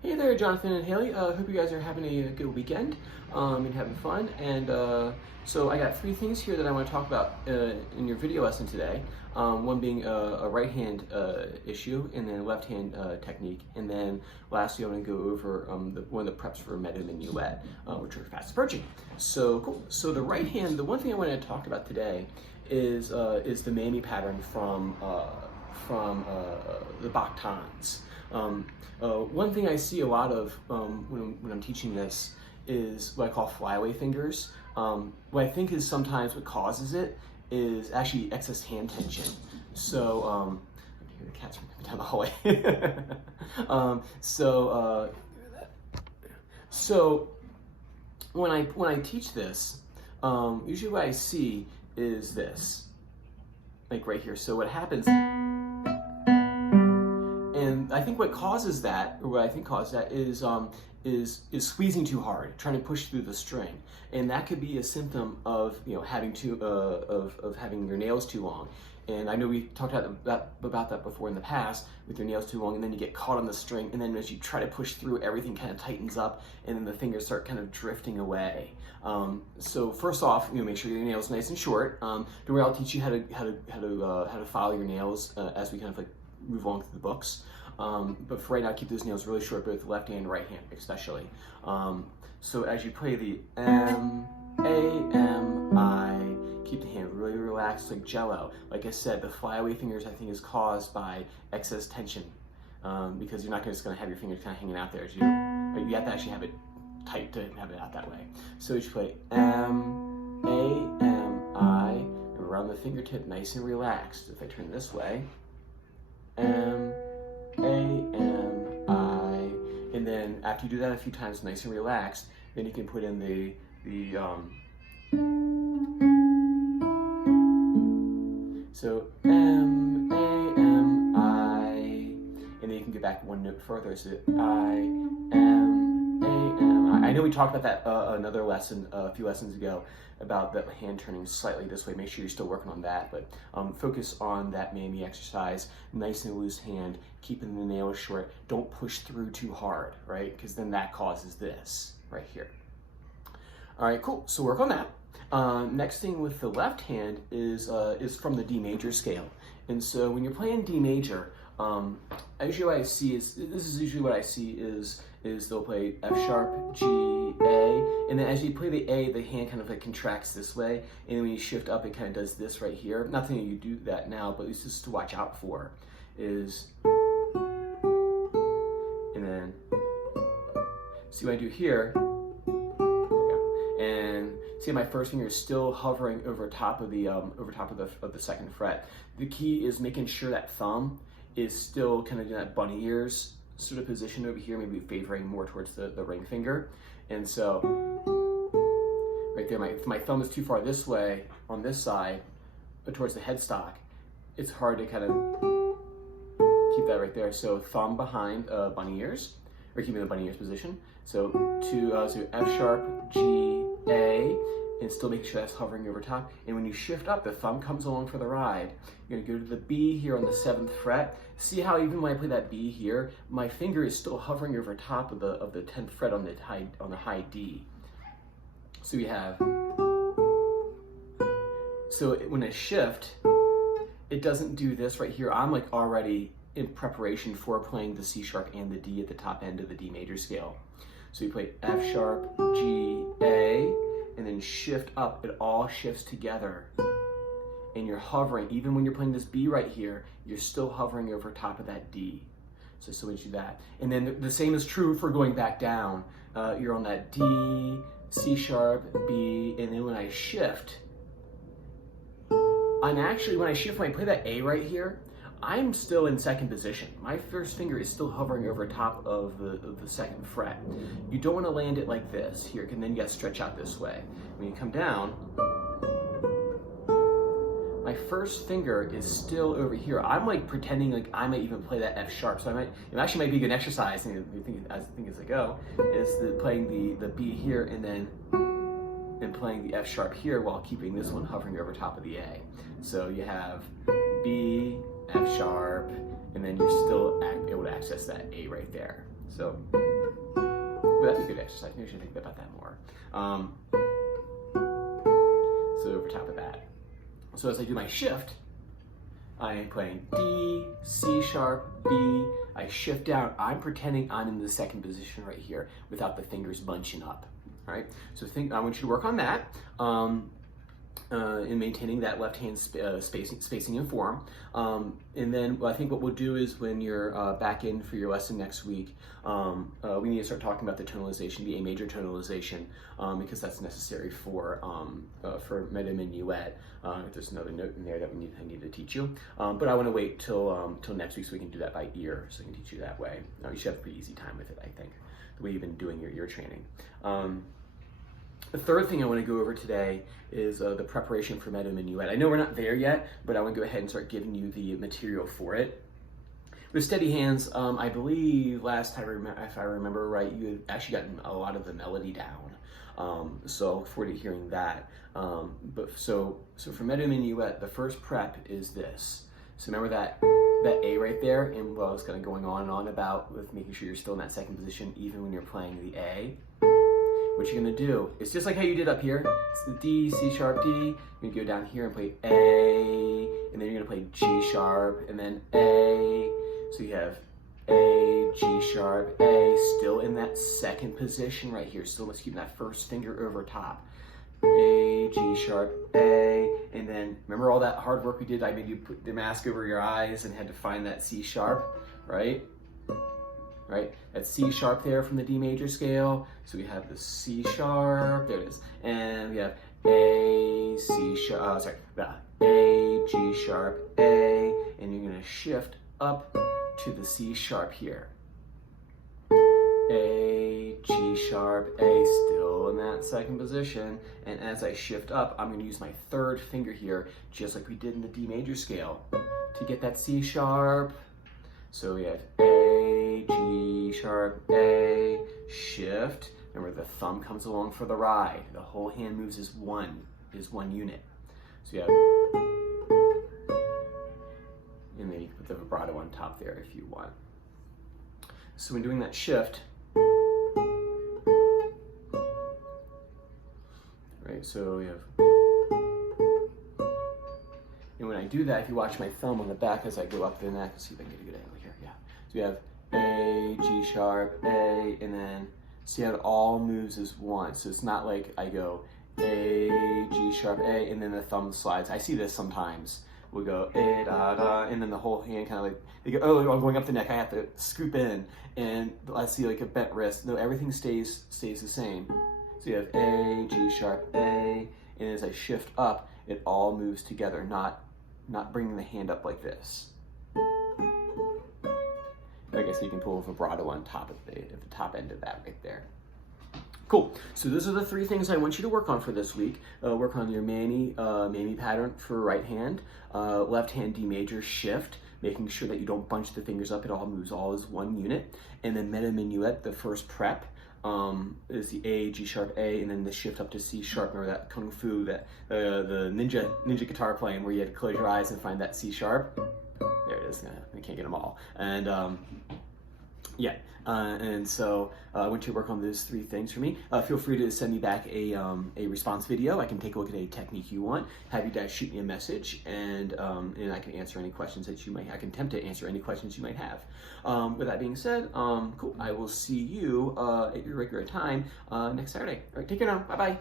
Hey there, Jonathan and Haley. Hope you guys are having a good weekend and having fun. And so I got three things here that I want to talk about in your video lesson today. One being a right hand issue, and then a left hand technique. And then lastly, I'm going to go over one of the preps for Meadowman minuet, which are fast approaching. So cool. So the right hand, the one thing I want to talk about today is the Mamie pattern from the Bactans. One thing I see a lot of when I'm teaching this is what I call flyaway fingers. What I think is sometimes what causes it is actually excess hand tension. So, the cat's running down the hallway. So when I teach this, usually what I see is this, like right here. So what happens? And I think what causes that, or what I think causes that, is squeezing too hard, trying to push through the string, and that could be a symptom of having having your nails too long. And I know we talked about that before in the past, with your nails too long, and then you get caught on the string, and then as you try to push through, everything kind of tightens up, and then the fingers start kind of drifting away. So first off, make sure your nails nice and short. Don't worry, I'll teach you how to file your nails as we kind of move along through the books. But for right now, keep those nails really short, both left and right hand especially. So as you play the M, A, M, I, keep the hand really relaxed like jello. Like I said, the flyaway fingers I think is caused by excess tension, because you're not just going to have your fingers kind of hanging out there. You have to actually have it tight to have it out that way. So you play M, A, M, I, and around the fingertip nice and relaxed. If I turn this way, M, A, M, I, and then after you do that a few times nice and relaxed, then you can put in the so M, A, M, I, and then you can get back one note further, so I, M, A, M, I. I know we talked about that another lesson a few lessons ago, about the hand turning slightly this way. Make sure you're still working on that, but focus on that Mamie exercise. Nice and loose hand, keeping the nails short. Don't push through too hard, right? Because then that causes this right here. All right, cool. So work on that. Next thing with the left hand is from the D major scale. And so when you're playing D major, usually what I see is they'll play F sharp, G, A, and then as you play the A, the hand kind of contracts this way, and then when you shift up, it kind of does this right here. Not saying you do that now, but it's just to watch out for, is, and then, see what I do here, and see my first finger is still hovering over top of the second fret. The key is making sure that thumb is still kind of in that bunny ears sort of position over here, maybe favoring more towards the ring finger. And so right there, if my thumb is too far this way on this side, but towards the headstock, it's hard to kind of keep that right there. So thumb behind bunny ears, or keeping the bunny ears position. So so F sharp, G, A, and still make sure that's hovering over top. And when you shift up, the thumb comes along for the ride. You're gonna go to the B here on the 7th fret. See how even when I play that B here, my finger is still hovering over top of the 10th fret on the high D. So we have, so when I shift, it doesn't do this right here. I'm like already in preparation for playing the C sharp and the D at the top end of the D major scale. So you play F sharp, G, A, and then shift up. It all shifts together, and you're hovering. Even when you're playing this B right here, you're still hovering over top of that D. So when you do that, and then the same is true for going back down. You're on that D, C sharp, B, and then when I shift, when I play that A right here, I'm still in second position. My first finger is still hovering over top of the second fret. You don't want to land it like this here, and then you got to stretch out this way. When you come down, my first finger is still over here. I'm like pretending like I might even play that F sharp. So it actually might be a good exercise. As I go, is playing the B here and then playing the F sharp here while keeping this one hovering over top of the A. So you have B, F sharp, and then you're still able to access that A right there. So, well, that'd be a good exercise. Maybe I should think about that more. So over top of that. So as I do my shift, I am playing D, C sharp, B. I shift down. I'm pretending I'm in the second position right here without the fingers bunching up. All right. So I want you to work on that. In maintaining that left hand spacing and form. And then I think what we'll do is when you're back in for your lesson next week, we need to start talking about the tonalization, the A major tonalization, because that's necessary for Meadowman minuet. There's another note in there that I need to teach you. But I want to wait till next week so we can do that by ear, so I can teach you that way. You should have a pretty easy time with it, I think, the way you've been doing your ear training. The third thing I want to go over today is the preparation for Meadowman minuet. I know we're not there yet, but I want to go ahead and start giving you the material for it. With steady hands, I believe last time, if I remember right, you had actually gotten a lot of the melody down. So I look forward to hearing that. So for Meadowman minuet, the first prep is this. So remember that A right there, and what I was kind of going on and on about with making sure you're still in that second position even when you're playing the A. What you're gonna do is just like how you did up here. It's the D, C sharp, D. You're gonna go down here and play A, and then you're gonna play G sharp, and then A. So you have A, G sharp, A, still in that second position right here. Still let's keep that first finger over top. A, G sharp, A, and then remember all that hard work we did? I made you put the mask over your eyes and had to find that C sharp, right? Right? That's C sharp there from the D major scale. So we have the C sharp, there it is. And we have A, C sharp, A, G sharp, A, and you're gonna shift up to the C sharp here. A, G sharp, A, still in that second position. And as I shift up, I'm gonna use my third finger here, just like we did in the D major scale, to get that C sharp. So we have A, G sharp, A, shift. Remember, the thumb comes along for the ride. The whole hand moves as one unit. So you have, and then you can put the vibrato on top there if you want. So when doing that shift, right, so we have, and when I do that, if you watch my thumb on the back as I go up the neck, let's see if I can get a good angle here, yeah. So we have A, G sharp, A, and then see how it all moves as one. So it's not like I go A, G sharp, A, and then the thumb slides. I see this sometimes. We'll go A, da, da, and then the whole hand kind of like, they go, oh, I'm going up the neck, I have to scoop in, and I see like a bent wrist. No, everything stays the same. So you have A, G sharp, A, and as I shift up, it all moves together, not bringing the hand up like this. I guess you can pull a vibrato on top of at the top end of that right there. Cool. So those are the three things I want you to work on for this week. Work on your Mamie pattern for right hand, left hand D major shift, making sure that you don't bunch the fingers up. It all moves all as one unit. And then Meadowman minuet, the first prep, is the A, G sharp, A, and then the shift up to C sharp. Remember that kung fu, that the ninja guitar playing where you had to close your eyes and find that C sharp. There it is. I can't get them all. And yeah, and so I want you to work on those three things for me. Feel free to send me back a response video. I can take a look at a technique you want. Have you guys shoot me a message, and I can answer any questions that you might. I can attempt to answer any questions you might have. With that being said, cool. I will see you at your regular time next Saturday. All right, take care now. Bye bye.